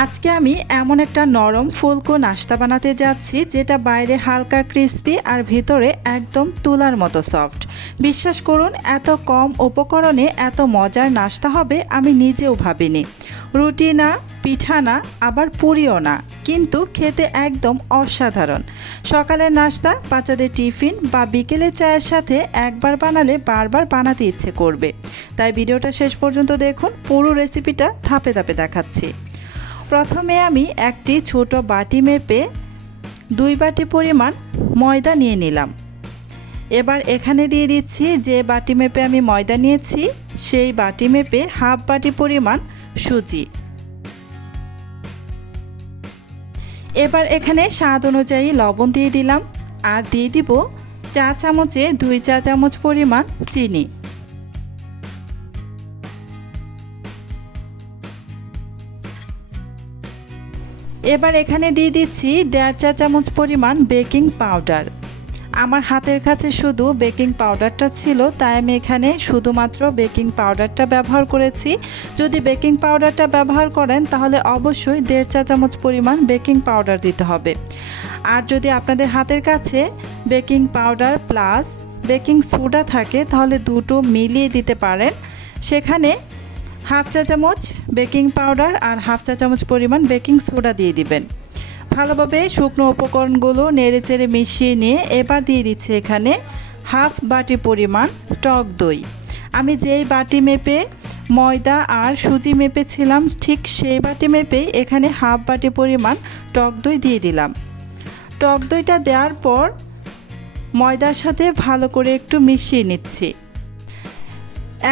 আজকে আমি এমন একটা নরম ফুলকো নাস্তা বানাতে যাচ্ছি যেটা বাইরে হালকা ক্রিস্পি আর ভিতরে একদম তুলার মতো সফট। বিশ্বাস করুন, এত কম উপকরণে এত মজার নাস্তা হবে আমি নিজেও ভাবিনি। রুটি না, পিঠা না, আবার পুরিও না, কিন্তু খেতে একদম অসাধারণ। সকালের নাস্তা, বাচ্চাদের টিফিন বা বিকেলে চায়ের সাথে একবার বানালে বারবার বানাতে ইচ্ছে করবে। তাই ভিডিওটা শেষ পর্যন্ত দেখুন, পুরো রেসিপিটা ধাপে ধাপে দেখাচ্ছি। প্রথমে আমি একটি ছোট বাটি মেপে 2 বাটি পরিমাণ ময়দা নিয়ে নিলাম। এবার এখানে দিয়ে দিচ্ছি যে বাটি মেপে আমি ময়দা নিয়েছি সেই বাটি মেপে হাফ বাটি পরিমাণ সুজি। এবার এখানে স্বাদ অনুযায়ী লবণ দিয়ে দিলাম আর দিয়ে দিব চা চামচে 2 চা চামচ পরিমাণ চিনি। এবার এখানে দিয়ে দিচ্ছি 1.5 চা চামচ পরিমাণ বেকিং পাউডার। আমার হাতের কাছে শুধু বেকিং পাউডারটা ছিল, তাই আমি এখানে শুধুমাত্র বেকিং পাউডারটা ব্যবহার করেছি। যদি বেকিং পাউডারটা ব্যবহার করেন তাহলে অবশ্যই 1.5 চা চামচ পরিমাণ বেকিং পাউডার দিতে হবে। আর যদি আপনাদের হাতের কাছে baking powder plus baking soda থাকে তাহলে দুটো মিলিয়ে দিতে পারেন। সেখানে হাফ চা চামচ বেকিং পাউডার আর হাফ চা চামচ পরিমাণ বেকিং সোডা দিয়ে দিবেন। ভালোভাবে শুকনো উপকরণগুলো নেড়েচেড়ে মিশিয়ে নিয়ে এবার দিয়ে দিচ্ছি এখানে হাফ বাটি পরিমাণ টক দই। আমি যেই বাটি মেপে ময়দা আর সুজি মেপেছিলাম ঠিক সেই বাটি মেপেই এখানে হাফ বাটি পরিমাণ টক দই দিয়ে দিলাম। টক দইটা দেওয়ার পর ময়দার সাথে ভালো করে একটু মিশিয়ে নিচ্ছি।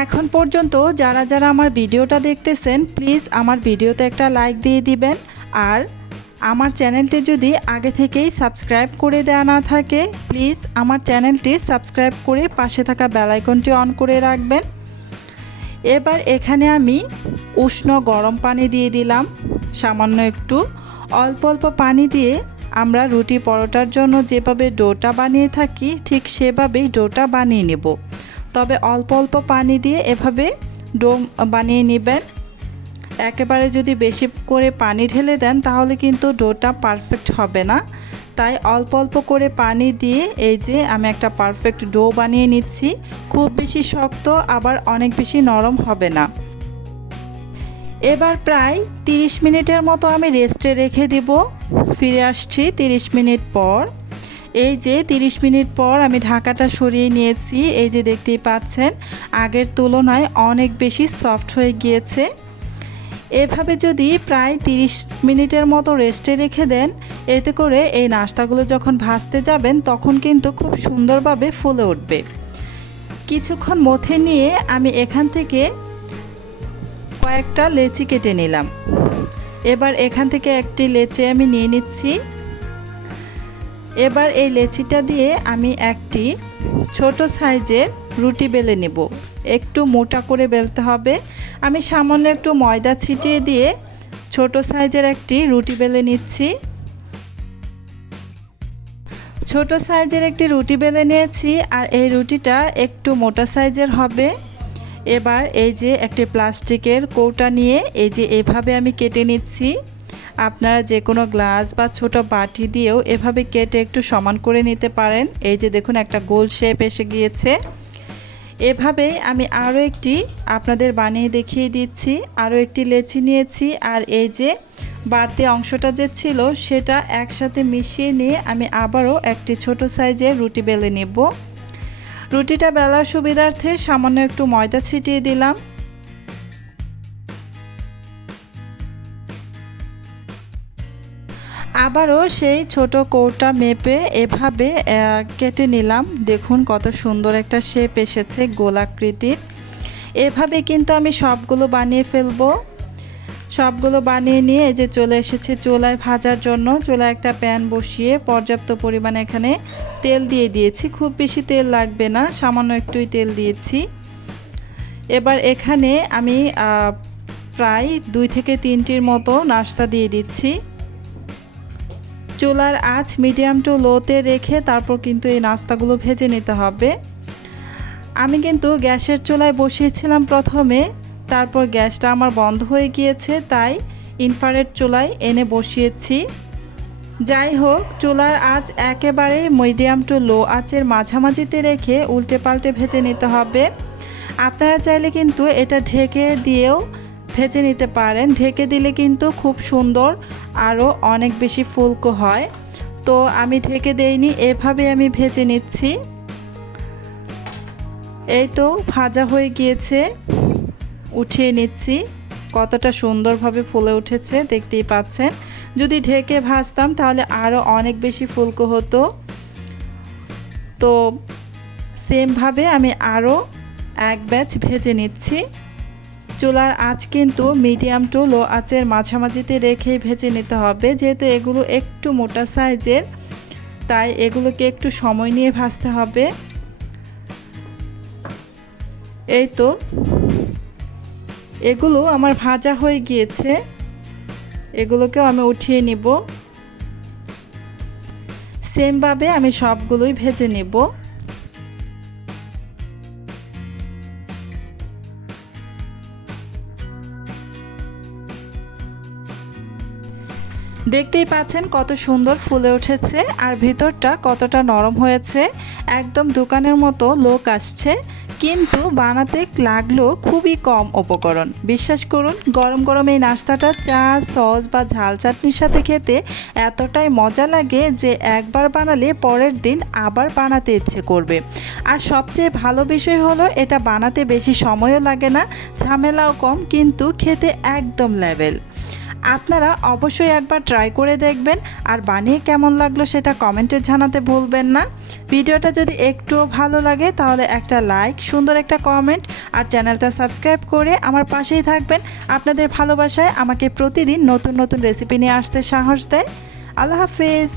এখন পর্যন্ত যারা যারা আমার ভিডিওটা দেখতেছেন প্লিজ আমার ভিডিওতে একটা লাইক দিয়ে দিবেন। আর আমার চ্যানেলটি যদি আগে থেকেই সাবস্ক্রাইব করে দেওয়া না থাকে প্লিজ আমার চ্যানেলটি সাবস্ক্রাইব করে পাশে থাকা বেল আইকনটি অন করে রাখবেন। এবার এখানে আমি উষ্ণ গরম পানি দিয়ে দিলাম সামান্য একটু। অল্প অল্প পানি দিয়ে আমরা রুটি পরোটার জন্য যেভাবে ডোটা বানিয়ে থাকি ঠিক সেভাবেই ডোটা বানিয়ে নেব। তবে অল্প অল্প পানি দিয়ে এভাবে ডো বানিয়ে নেবেন। একেবারে যদি বেশি করে পানি ঢেলে দেন তাহলে কিন্তু ডোটা পারফেক্ট হবে না। তাই অল্প অল্প করে পানি দিয়ে এই যে আমি একটা পারফেক্ট ডো বানিয়ে নিচ্ছি। খুব বেশি শক্ত আবার অনেক বেশি নরম হবে না। এবার প্রায় 30 মিনিটের মতো আমি রেস্টে রেখে দিব। ফিরে আসছি 30 মিনিট পর। এই যে 30 মিনিট পর আমি ঢাকাটা সরিয়ে নিয়েছি। এই যে দেখতেই পাচ্ছেন আগের তুলনায় অনেক বেশি সফট হয়ে গিয়েছে। এভাবে যদি প্রায় 30 মিনিটের মতো রেস্টে রেখে দেন এতে করে এই নাস্তাগুলো যখন ভাজতে যাবেন তখন কিন্তু খুব সুন্দরভাবে ফুলে উঠবে। কিছুক্ষণ মথে নিয়ে আমি এখান থেকে কয়েকটা লেচি কেটে নিলাম। এবার এখান থেকে একটি লেচি আমি নিয়ে নিচ্ছি। এবার এই লেচিটা দিয়ে আমি একটি ছোট সাইজের রুটি বেলে নেব। একটু মোটা করে বেলতে হবে। আমি সামান্য একটু ময়দা ছিটিয়ে দিয়ে ছোট সাইজের একটি রুটি বেলে নিচ্ছি। ছোট সাইজের একটি রুটি বেলে নিয়েছি আর এই রুটিটা একটু মোটা সাইজের হবে। এবার এই যে একটি প্লাস্টিকের কৌটা নিয়ে এই যে এভাবে আমি কেটে নিচ্ছি। আপনারা যে কোনো গ্লাস বা ছোট বাটি দিয়েও এভাবে কেটে একটু সমান করে নিতে পারেন। এই যে দেখুন একটা গোল শেপ এসে গিয়েছে। এভাবেই আমি আরও একটি আপনাদের বানিয়ে দেখিয়ে দিচ্ছি। আরও একটি লেচি নিয়েছি আর এই যে বাড়তি অংশটা যে ছিল সেটা একসাথে মিশিয়ে নিয়ে আমি আবারও একটি ছোট সাইজের রুটি বেলে নেব। রুটিটা বেলার সুবিধার্থে সামান্য একটু ময়দা ছিটিয়ে দিলাম। আবারও সেই ছোট কৌটা মেপে এভাবে কেটে নিলাম। দেখুন কত সুন্দর একটা শেপ এসেছে গোলাকৃতির। এভাবে কিন্তু আমি সবগুলো বানিয়ে ফেলবো। সবগুলো বানিয়ে নিয়ে এই যে চলে এসেছে চুলায় ভাজার জন্য। চুলায় একটা প্যান বসিয়ে পর্যাপ্ত পরিমাণে এখানে তেল দিয়ে দিয়েছি। খুব বেশি তেল লাগবে না, সামান্য একটুই তেল দিয়েছি। এবার এখানে আমি প্রায় 2 থেকে 3টির মতো নাস্তা দিয়ে দিচ্ছি। চুলার আঁচ মিডিয়াম টু লোতে রেখে তারপর কিন্তু এই নাস্তাগুলো ভেজে নিতে হবে। আমি কিন্তু গ্যাসের চুলায় বসিয়েছিলাম প্রথমে, তারপর গ্যাসটা আমার বন্ধ হয়ে গিয়েছে, তাই ইনফ্রারেড চুলায় এনে বসিয়েছি। যাই হোক, চুলার আঁচ একেবারে মিডিয়াম টু লো আঁচের মাঝামাঝিতে রেখে উল্টে পাল্টে ভেজে নিতে হবে। আপনারা চাইলে কিন্তু এটা ঢেকে দিয়েও ভেজে নিতে পারেন। ঢেকে দিলে কিন্তু খুব সুন্দর আরও অনেক বেশি ফুলকো হয়। তো আমি ঢেকে দেইনি, এভাবে আমি ভেজে নিচ্ছি। এই তো ভাজা হয়ে গিয়েছে, উঠিয়ে নিচ্ছি। কতটা সুন্দরভাবে ফুলে উঠেছে দেখতেই পাচ্ছেন। যদি ঢেকে ভাজতাম তাহলে আরও অনেক বেশি ফুলকো হতো। তো সেমভাবে আমি আরও এক ব্যাচ ভেজে নিচ্ছি। চুলার আঁচ কিন্তু মিডিয়াম টু লো আঁচের মাঝামাঝিতে রেখেই ভেজে নিতে হবে, যেহেতু এগুলো একটু মোটা সাইজের, তাই এগুলোকে একটু সময় নিয়ে ভাজতে হবে। এই তো এগুলো আমার ভাজা হয়ে গিয়েছে, এগুলোকেও আমি উঠিয়ে নিব। সেমভাবে আমি সবগুলোই ভেজে নেব। দেখতেই পাচ্ছেন কত সুন্দর ফুলে উঠেছে আর ভিতরটা কতটা নরম হয়েছে, একদম দোকানের মতো লোক আসছে, কিন্তু বানাতে লাগলো খুবই কম উপকরণ। বিশ্বাস করুন, গরম গরম এই নাস্তাটা চা, সস বা ঝাল চাটনির সাথে খেতে এতটাই মজা লাগে যে একবার বানালে পরের দিন আবার বানাতে ইচ্ছে করবে। আর সবচেয়ে ভালো বিষয় হলো এটা বানাতে বেশি সময়ও লাগে না, ঝামেলাও কম, কিন্তু খেতে একদম লেভেল। আপনারা অবশ্যই একবার ট্রাই করে দেখবেন, আর বানিয়ে কেমন লাগলো সেটা কমেন্টে জানাতে ভুলবেন না। ভিডিওটা যদি একটুও ভালো লাগে তাহলে একটা লাইক, সুন্দর একটা কমেন্ট আর চ্যানেলটা সাবস্ক্রাইব করে আমার পাশেই থাকবেন। আপনাদের ভালোবাসায় আমাকে প্রতিদিন নতুন নতুন রেসিপি নিয়ে আসতে সাহস দেয়। আল্লাহ হাফেজ।